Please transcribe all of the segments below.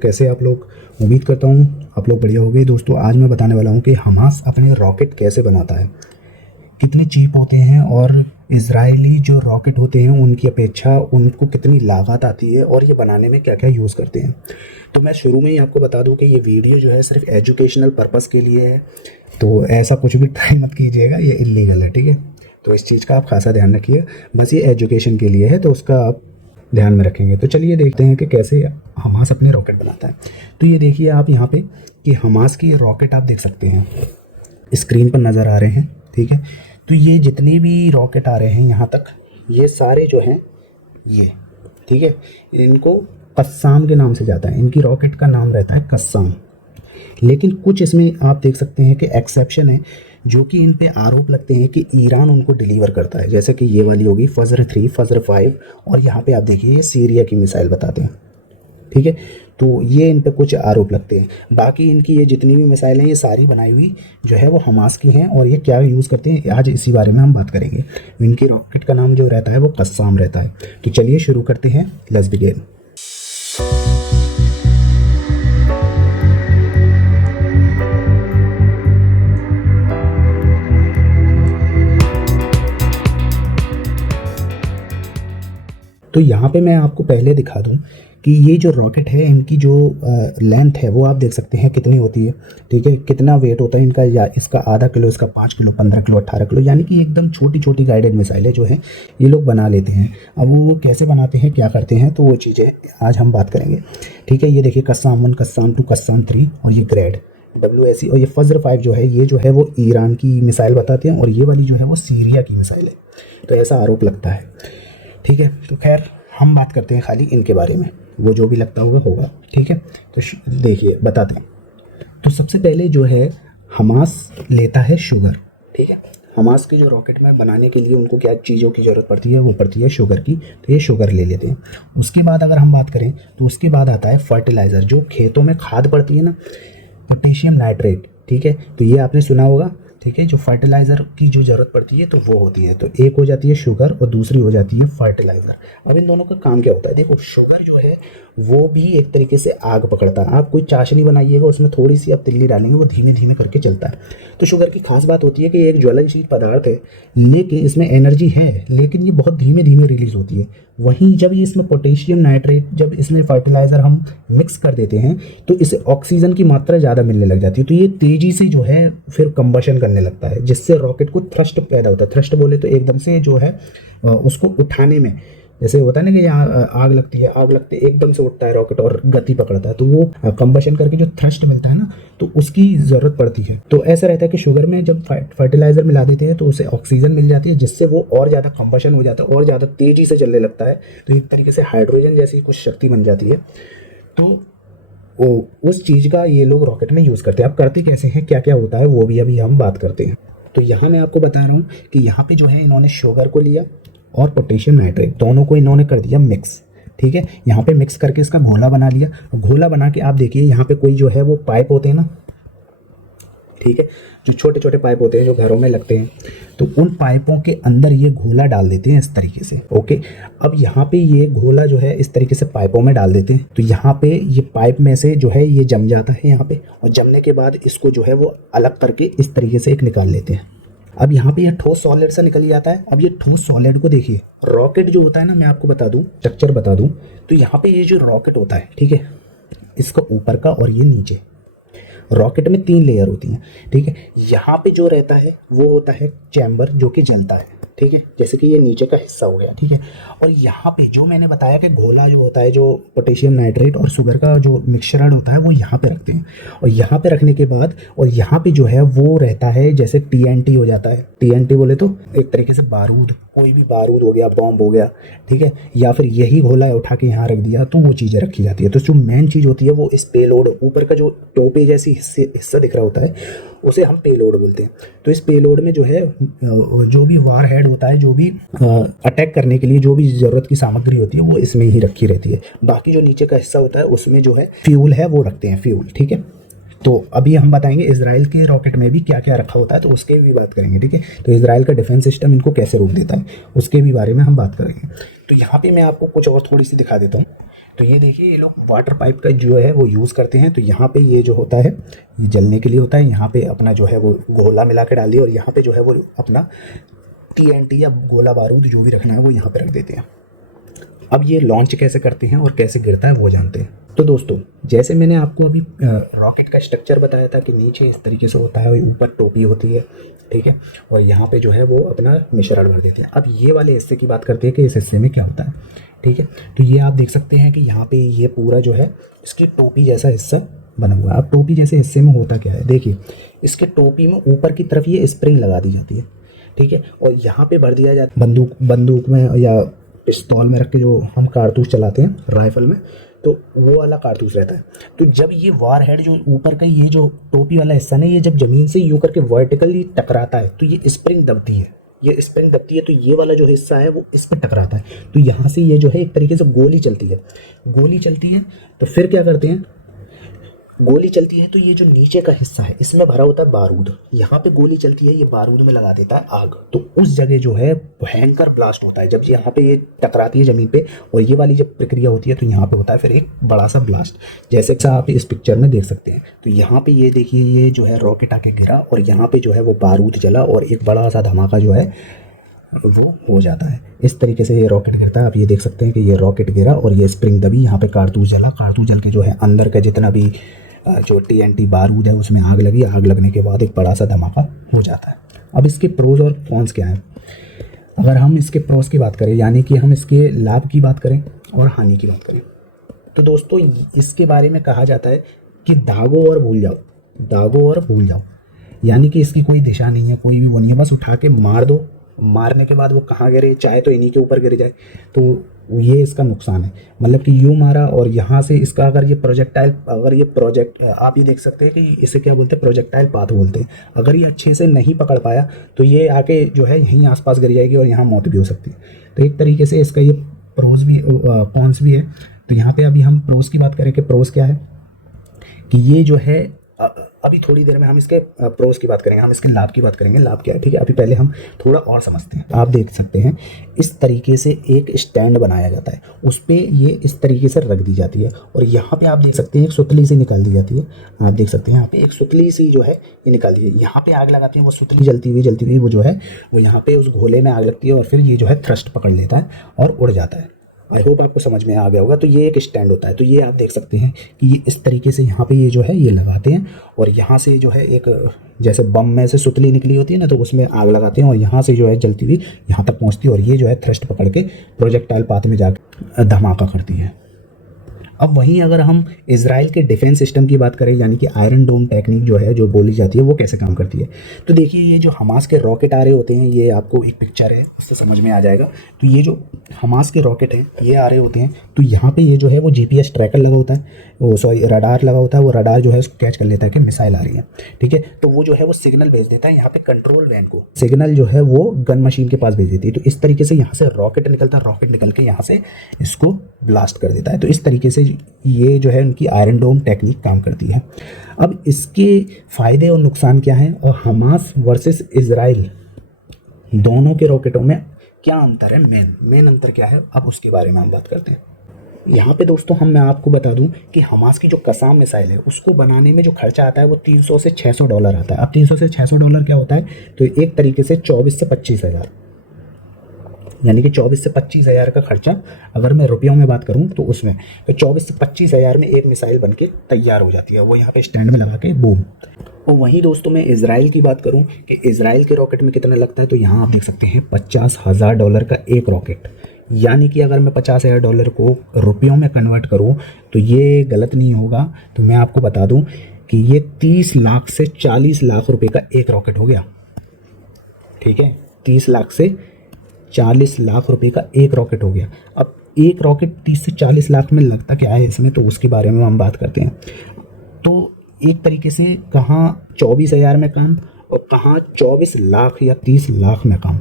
कैसे आप लोग। उम्मीद करता हूँ आप लोग बढ़िया हो गए। दोस्तों आज मैं बताने वाला हूँ कि हमास अपने रॉकेट कैसे बनाता है, कितने चीप होते हैं और इजरायली जो रॉकेट होते हैं उनकी अपेक्षा उनको कितनी लागत आती है और ये बनाने में क्या क्या यूज़ करते हैं। तो मैं शुरू में ही आपको बता दूं कि ये वीडियो जो है सिर्फ एजुकेशनल पर्पस के लिए है, तो ऐसा कुछ भी ट्राई मत कीजिएगा, ये इलीगल है, ठीक है। तो इस चीज़ का आप खासा ध्यान रखिए, बस ये एजुकेशन के लिए है तो उसका आप ध्यान में रखेंगे। तो चलिए देखते हैं कि कैसे हमास अपने रॉकेट बनाता है। तो ये देखिए आप यहाँ पे कि हमास की रॉकेट आप देख सकते हैं, स्क्रीन पर नज़र आ रहे हैं, ठीक है। तो ये जितने भी रॉकेट आ रहे हैं यहाँ तक, ये सारे जो हैं ये, ठीक है, इनको कस्साम के नाम से जाता है, इनकी रॉकेट का नाम रहता है कस्साम। लेकिन कुछ इसमें आप देख सकते हैं कि एक्सेप्शन है, जो कि इन पे आरोप लगते हैं कि ईरान उनको डिलीवर करता है, जैसे कि ये वाली होगी फजर 3, फजर 5, और यहाँ पे आप देखिए ये सीरिया की मिसाइल बताते हैं, ठीक है। तो ये इन पे कुछ आरोप लगते हैं। बाकी इनकी ये जितनी भी मिसाइलें ये सारी बनाई हुई जो है वो हमास की हैं, और ये क्या यूज़ करते हैं आज इसी बारे में हम बात करेंगे। इनकी रॉकेट का नाम जो रहता है वो कस्साम रहता है। तो चलिए शुरू करते हैं, लेट्स बिगिन। तो यहाँ पे मैं आपको पहले दिखा दूँ कि ये जो रॉकेट है इनकी जो लेंथ है वो आप देख सकते हैं कितनी होती है, ठीक है। कितना वेट होता है इनका, या इसका आधा किलो, इसका 5 किलो, 15 किलो, 18 किलो, यानी कि एकदम छोटी छोटी गाइडेड मिसाइलें जो हैं ये लोग बना लेते हैं। अब वो कैसे बनाते हैं, क्या करते हैं, तो वो चीज़ें आज हम बात करेंगे, ठीक है। ये देखिए कस्साम 1, कस्साम 2, कस्साम 3, और ये ग्रेड WSE, और ये फजर 5 जो है ये जो है वो ईरान की मिसाइल बताते हैं, और ये वाली जो है वो सीरिया की मिसाइल है। तो ऐसा आरोप लगता है, ठीक है। तो खैर हम बात करते हैं खाली इनके बारे में, वो जो भी लगता होगा, ठीक है। तो देखिए बताते हैं। तो सबसे पहले जो है हमास लेता है शुगर, ठीक है। हमास की जो रॉकेट में बनाने के लिए उनको क्या चीज़ों की ज़रूरत पड़ती है, वो पड़ती है शुगर की। तो ये शुगर ले लेते हैं। उसके बाद अगर हम बात करें तो उसके बाद आता है फर्टिलाइज़र, जो खेतों में खाद पड़ती है ना, पोटेशियम नाइट्रेट, ठीक है। तो ये आपने सुना होगा, ठीक है। जो फर्टिलाइज़र की जो ज़रूरत पड़ती है तो वो होती है, तो एक हो जाती है शुगर और दूसरी हो जाती है फर्टिलाइज़र। अब इन दोनों का काम क्या होता है, देखो शुगर जो है वो भी एक तरीके से आग पकड़ता है। आप कोई चाशनी बनाइएगा, उसमें थोड़ी सी आप तिल्ली डालेंगे, वो धीमे धीमे करके चलता है। तो शुगर की खास बात होती है कि ये एक ज्वलनशील पदार्थ है, लेकिन इसमें एनर्जी है, लेकिन ये बहुत धीमे धीमे रिलीज होती है। वहीं जब ये इसमें पोटेशियम नाइट्रेट, जब इसमें फर्टिलाइज़र हम मिक्स कर देते हैं तो इसे ऑक्सीजन की मात्रा ज़्यादा मिलने लग जाती है। तो ये तेज़ी से जो है फिर कंबशन करने लगता है, जिससे रॉकेट को थ्रस्ट पैदा होता है। थ्रस्ट बोले तो एकदम से जो है उसको उठाने में, जैसे होता है ना कि यहाँ आग लगती है, आग लगते एकदम से उठता है रॉकेट और गति पकड़ता है, तो वो कंबशन करके जो थ्रस्ट मिलता है ना, तो उसकी ज़रूरत पड़ती है। तो ऐसा रहता है कि शुगर में जब फर्टिलाइज़र मिला देते हैं तो उसे ऑक्सीजन मिल जाती है, जिससे वो और ज़्यादा कंबशन हो जाता है और ज़्यादा तेज़ी से चलने लगता है। तो एक तरीके से हाइड्रोजन जैसी कुछ शक्ति बन जाती है। तो उस चीज़ का ये लोग रॉकेट में यूज़ करते हैं। अब करते कैसे हैं, क्या क्या होता है, वो भी अभी हम बात करते हैं। तो यहाँ मैं आपको बता रहा हूँ कि यहाँ पे जो है इन्होंने शुगर को लिया और पोटेशियम नाइट्रेट, दोनों को इन्होंने कर दिया मिक्स, ठीक है। यहाँ पे मिक्स करके इसका घोला बना लिया। घोला बना के आप देखिए यहाँ पे कोई जो है वो पाइप होते हैं ना, ठीक है, जो छोटे छोटे पाइप होते हैं जो घरों में लगते हैं, तो उन पाइपों के अंदर ये घोला डाल देते हैं इस तरीके से, ओके। अब यहाँ पे ये घोला जो है इस तरीके से पाइपों में डाल देते हैं, तो यहाँ पे ये पाइप में से जो है ये जम जाता है यहाँ पे, और जमने के बाद इसको जो है वो अलग करके इस तरीके से एक निकाल लेते हैं। अब यहाँ पे ये ठोस सॉलिड सा निकल जाता है। अब ये ठोस सॉलिड को देखिए, रॉकेट जो होता है ना, मैं आपको बता दूं, स्ट्रक्चर बता दूं, तो यहाँ पे ये जो रॉकेट होता है, ठीक है, इसका ऊपर का और ये नीचे, रॉकेट में 3 लेयर होती हैं, ठीक है। यहाँ पे जो रहता है वो होता है चैम्बर, जो कि जलता है, ठीक है, जैसे कि ये नीचे का हिस्सा हो गया, ठीक है। और यहाँ पे जो मैंने बताया कि घोला जो होता है, जो पोटेशियम नाइट्रेट और शुगर का जो मिक्सचर होता है, वो यहाँ पे रखते हैं। और यहाँ पे रखने के बाद और यहाँ पे जो है वो रहता है जैसे TNT हो जाता है। TNT बोले तो एक तरीके से बारूद, कोई भी बारूद हो गया, बॉम्ब हो गया, ठीक है, या फिर यही घोला उठा के यहाँ रख दिया, तो वो चीज़ें रखी जाती है। तो जो मेन चीज़ होती है वो इस पेलोड, ऊपर का जो टोपे जैसी हिस्सा दिख रहा होता है, उसे हम पेलोड बोलते हैं। तो इस पेलोड में जो है जो भी वार हेड होता है, जो भी अटैक करने के लिए जो भी ज़रूरत की सामग्री होती है वो इसमें ही रखी रहती है। बाकी जो नीचे का हिस्सा होता है उसमें जो है फ्यूल है वो रखते हैं, फ्यूल, ठीक है। तो अभी हम बताएंगे इजराइल के रॉकेट में भी क्या क्या रखा होता है, तो उसके भी बात करेंगे, ठीक है। तो इजराइल का डिफेंस सिस्टम इनको कैसे रोक देता है उसके भी बारे में हम बात करेंगे। तो यहाँ पे मैं आपको कुछ और थोड़ी सी दिखा देता हूँ। तो ये देखिए, ये लोग वाटर पाइप का जो है वो यूज़ करते हैं। तो यहाँ पे ये जो होता है ये जलने के लिए होता है। यहाँ पे अपना जो है वो गोला मिला के डाल दिया और यहाँ पे जो है वो अपना TNT या गोला बारूद जो भी रखना है वो यहाँ पे रख देते हैं। अब ये लॉन्च कैसे करते हैं और कैसे गिरता है वो जानते हैं। तो दोस्तों, जैसे मैंने आपको अभी रॉकेट का स्ट्रक्चर बताया था कि नीचे इस तरीके से होता है, ऊपर टोपी होती है, ठीक है, और यहाँ पे जो है वो अपना मिश्रण भर देते हैं। अब ये वाले हिस्से की बात करते हैं कि इस हिस्से में क्या होता है, ठीक है। तो ये आप देख सकते हैं कि यहाँ पे ये पूरा जो है इसकी टोपी जैसा हिस्सा बना हुआ है। अब टोपी जैसे हिस्से में होता क्या है, देखिए, इसके टोपी में ऊपर की तरफ ये स्प्रिंग लगा दी जाती है, ठीक है, और यहाँ पे भर दिया जाता है बंदूक में या पिस्तौल में रख के जो हम कारतूस चलाते हैं राइफल में, तो वो वाला कारतूस रहता है। तो जब ये वार हेड जो ऊपर का ये जो टोपी वाला हिस्सा ना, ये जब ज़मीन से यूँ करके वर्टिकली टकराता है तो ये स्प्रिंग दबती है, तो ये वाला जो हिस्सा है वो इस पर टकराता है। तो यहाँ से ये जो है एक तरीके से गोली चलती है। तो फिर क्या करते हैं, गोली चलती है तो ये जो नीचे का हिस्सा है इसमें भरा होता है बारूद। यहाँ पे गोली चलती है, ये बारूद में लगा देता है आग। तो उस जगह जो है भयंकर ब्लास्ट होता है जब यहाँ पे ये टकराती है ज़मीन पे, और ये वाली जब प्रक्रिया होती है तो यहाँ पे होता है फिर एक बड़ा सा ब्लास्ट, जैसे कि आप इस पिक्चर में देख सकते हैं। तो यहाँ पे ये देखिए, ये जो है रॉकेट आके गिरा और यहाँ पे जो है वो बारूद जला और एक बड़ा सा धमाका जो है वो हो जाता है। इस तरीके से ये रॉकेट गिरता है। आप ये देख सकते हैं कि ये रॉकेट गिरा और ये स्प्रिंग दबी, यहाँ पे कारतूस जल के जो है अंदर का जितना भी जो TNT बारूद है उसमें आग लगी। आग लगने के बाद एक बड़ा सा धमाका हो जाता है। अब इसके प्रोज और कॉन्स क्या हैं? अगर हम इसके प्रोज की बात करें, यानी कि हम इसके लाभ की बात करें और हानि की बात करें, तो दोस्तों इसके बारे में कहा जाता है कि दागो और भूल जाओ, यानी कि इसकी कोई दिशा नहीं है, कोई भी वो नहीं है, बस उठा के मार दो। मारने के बाद वो कहाँ गिरे, चाहे तो इन्हीं के ऊपर गिर जाए, तो ये इसका नुकसान है। मतलब कि यूँ मारा और यहाँ से इसका अगर ये प्रोजेक्ट आप ये देख सकते हैं कि इसे क्या बोलते हैं, प्रोजेक्टाइल पाथ बोलते हैं। अगर ये अच्छे से नहीं पकड़ पाया तो ये आके जो है यहीं आसपास गिर जाएगी और यहाँ मौत भी हो सकती है। तो एक तरीके से इसका ये प्रोज भी कॉन्स भी है। तो यहाँ पे अभी हम प्रोज की बात करें कि प्रोज क्या है, कि ये जो है अभी थोड़ी देर में हम इसके प्रोस की बात करेंगे, हम इसके लाभ की बात करेंगे। लाभ क्या है, ठीक है, अभी पहले हम थोड़ा और समझते हैं। आप देख सकते हैं इस तरीके से एक स्टैंड बनाया जाता है, उस पर ये इस तरीके से रख दी जाती है और यहाँ पे आप देख सकते हैं एक सुतली सी निकाल दी जाती है। आप देख सकते हैं यहाँ पे एक सुतली सी जो है ये निकाल दी है। यहाँ पे आग लगाते हैं, वो सुतली जलती हुई वो जो है वो यहाँ पे उस घोले में आग लगती है और फिर ये जो है थ्रस्ट पकड़ लेता है और उड़ जाता है। आई होप आपको समझ में आ गया होगा। तो ये एक स्टैंड होता है। तो ये आप देख सकते हैं कि ये इस तरीके से यहाँ पे ये जो है ये लगाते हैं और यहाँ से जो है एक जैसे बम में से सुतली निकली होती है ना, तो उसमें आग लगाते हैं और यहाँ से जो है जलती हुई यहाँ तक पहुँचती है और ये जो है थ्रस्ट पकड़ के प्रोजेक्टाइल पाथ में जाकर धमाका करती है। अब वहीं अगर हम इजराइल के डिफेंस सिस्टम की बात करें, यानी कि आयरन डोम टेक्निक जो है जो बोली जाती है, वो कैसे काम करती है, तो देखिए ये जो हमास के रॉकेट आ रहे होते हैं, ये आपको एक पिक्चर है उससे समझ में आ जाएगा। तो ये जो हमास के रॉकेट हैं ये आ रहे होते हैं, तो यहाँ पे ये जो है वो GPS ट्रैकर लगा होता है, वो रडार लगा होता है। वो रडार जो है उसको कैच कर लेता है कि मिसाइल आ रही है, ठीक है। तो वो जो है वो सिग्नल भेज देता है यहाँ पे कंट्रोल वैन को, सिग्नल जो है वो गन मशीन के पास भेज देती है। तो इस तरीके से यहाँ से रॉकेट निकलता है, रॉकेट निकल के यहाँ से इसको ब्लास्ट कर देता है। तो इस तरीके से ये जो है उनकी आयरन डोम टेक्निक काम करती है। अब इसके फ़ायदे और नुकसान क्या हैं और हमास वर्सेस इजराइल दोनों के रॉकेटों में क्या अंतर है, मेन अंतर क्या है, अब उसके बारे में हम बात करते हैं। यहाँ पे दोस्तों मैं आपको बता दूं कि हमास की जो कसाम मिसाइल है उसको बनाने में जो खर्चा आता है वो $300 से $600 आता है। अब $300 से $600 क्या होता है, तो एक तरीके से 24 से 25 हज़ार, यानी कि 24 से 25 हज़ार का खर्चा अगर मैं रुपयों में बात करूं तो उसमें तो 24 से 25 हज़ार में एक मिसाइल बनके तैयार हो जाती है, वो यहाँ पे स्टैंड में लगा के बूम। और वहीं दोस्तों मैं इजराइल की बात करूं कि इजराइल के रॉकेट में कितना लगता है, तो यहाँ आप देख सकते हैं $50,000 का एक रॉकेट। यानी कि अगर मैं $50,000 को रुपयों में कन्वर्ट करूँ तो ये गलत नहीं होगा, तो मैं आपको बता दूँ कि ये 30 लाख से 40 लाख रुपये का एक रॉकेट हो गया, ठीक है। 30 लाख से 40 लाख रुपए का एक रॉकेट हो गया। अब एक रॉकेट 30 से 40 लाख में लगता क्या है इसमें, तो उसके बारे में हम बात करते हैं। तो एक तरीके से कहाँ 24 हज़ार में काम और कहाँ 24 लाख या 30 लाख में काम।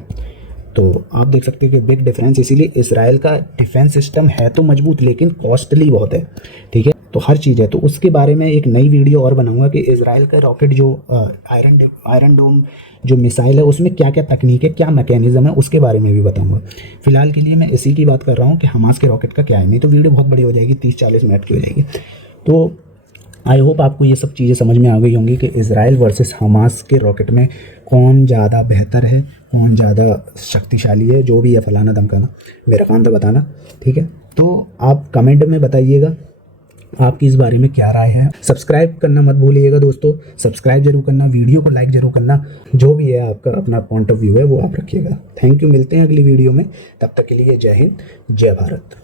तो आप देख सकते हैं कि बिग डिफरेंस, इसीलिए इसराइल का डिफेंस सिस्टम है तो मजबूत लेकिन कॉस्टली बहुत है, ठीक है। तो हर चीज़ है, तो उसके बारे में एक नई वीडियो और बनाऊंगा कि इसराइल का रॉकेट जो आयरन डोम जो मिसाइल है उसमें क्या क्या तकनीक है, क्या मैकेनिज्म है, उसके बारे में भी बताऊंगा। फिलहाल के लिए मैं इसी की बात कर रहा हूँ कि हमास के रॉकेट का क्या है, नहीं तो वीडियो बहुत बड़ी हो जाएगी, 30-40 मिनट की हो जाएगी। तो आई होप आपको ये सब चीज़ें समझ में आ गई होंगी कि इसराइल वर्सेस हमास के रॉकेट में कौन ज़्यादा बेहतर है, कौन ज़्यादा शक्तिशाली है, जो भी है फलाना धमकाना, मेरा काम तो बताना, ठीक है। तो आप कमेंट में बताइएगा आपकी इस बारे में क्या राय है। सब्सक्राइब करना मत भूलिएगा दोस्तों, सब्सक्राइब जरूर करना, वीडियो को लाइक जरूर करना, जो भी है आपका अपना पॉइंट ऑफ व्यू है वो आप रखिएगा। थैंक यू, मिलते हैं अगली वीडियो में, तब तक के लिए जय हिंद, जय भारत।